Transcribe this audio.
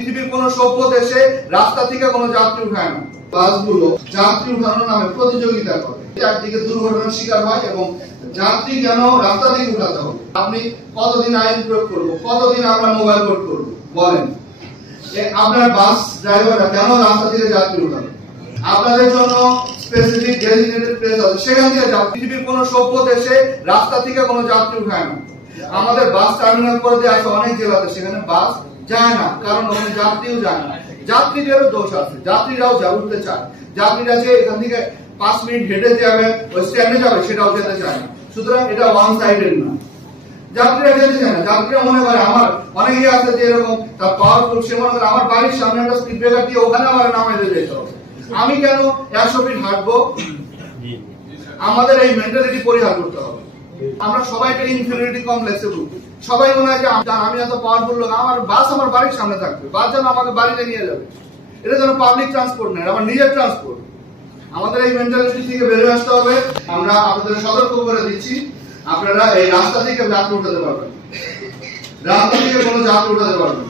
পৃথিবীর কোন সভ্য দেশে রাস্তা থেকে কোনো যাত্রী উঠায় না। বাসগুলো যাত্রী উঠানোর নামে প্রতিযোগিতা করে, একদিকে দুর্ঘটনার শিকার হয় এবং যাত্রী কেন রাস্তা থেকে উঠাতে হবে। আপনি কতদিন আইন প্রয়োগ করবো, কতদিন আমরা মোবাইল কোড করবো বলেন? আপনার বাস ড্রাইভাররা কেন রাস্তা থেকে যাত্রী উঠাবে? আপনাদের জন্য স্পেসিফিক ডেজিগনেটেড প্লেস আছে, সেখান থেকে যাত্রী। পৃথিবীর কোন সভ্য দেশে রাস্তা থেকে কোনো যাত্রী উঠায় না। আমাদের বাস টার্মিনাল করে দিয়ে আছে অনেক জেলাতে, সেখানে বাস যায় না, কারণ ওখানে যাত্রীও যায় না। যাত্রীদেরও দোষ আছে, যাত্রীরাও উঠতে চায়। যাত্রীরা যে এখান থেকে 5 মিনিট হেঁটে যাবে, ওই স্ট্যান্ডে যাবে, সেটাও যেতে চায় না। সুতরাং এটা ওয়ান সাইডেড না, যাত্রীরা যেতে চায় না। যাত্রীরা মনে করে, আমার অনেকেই আছে যে এরকম তার পাওয়ারফুল, সে মনে করে আমার বাড়ির সামনে একটা স্পিড ব্রেকার দিয়ে ওখানে আমার নামাইতে যেতে হবে, আমি কেন 100 ফিট হাঁটবো? আমাদের এই মেন্টালিটি পরিহার করতে হবে। আমরা সবাই একটা ইনফিরিয়রিটি কমপ্লেক্সে ভুগি। সবাই মনে হয় যে আমি এত পাওয়ারফুল লোক, আমার বাস আমার বাড়ির সামনে থাকবে, বাস যেন আমাকে বাড়িতে নিয়ে যাবে। এটা যেন পাবলিক ট্রান্সপোর্ট নয়, আমার নিজের ট্রান্সপোর্ট। আমাদের এই মেন্টালিটি থেকে বেরিয়ে আসতে হবে। আমরা আপনাদের সতর্ক করে দিচ্ছি, আপনারা এই রাস্তা থেকে যাত্রী উঠাতে পারবেন, রাস্তা থেকে কোনো যাত্রী উঠাতে পারবেন।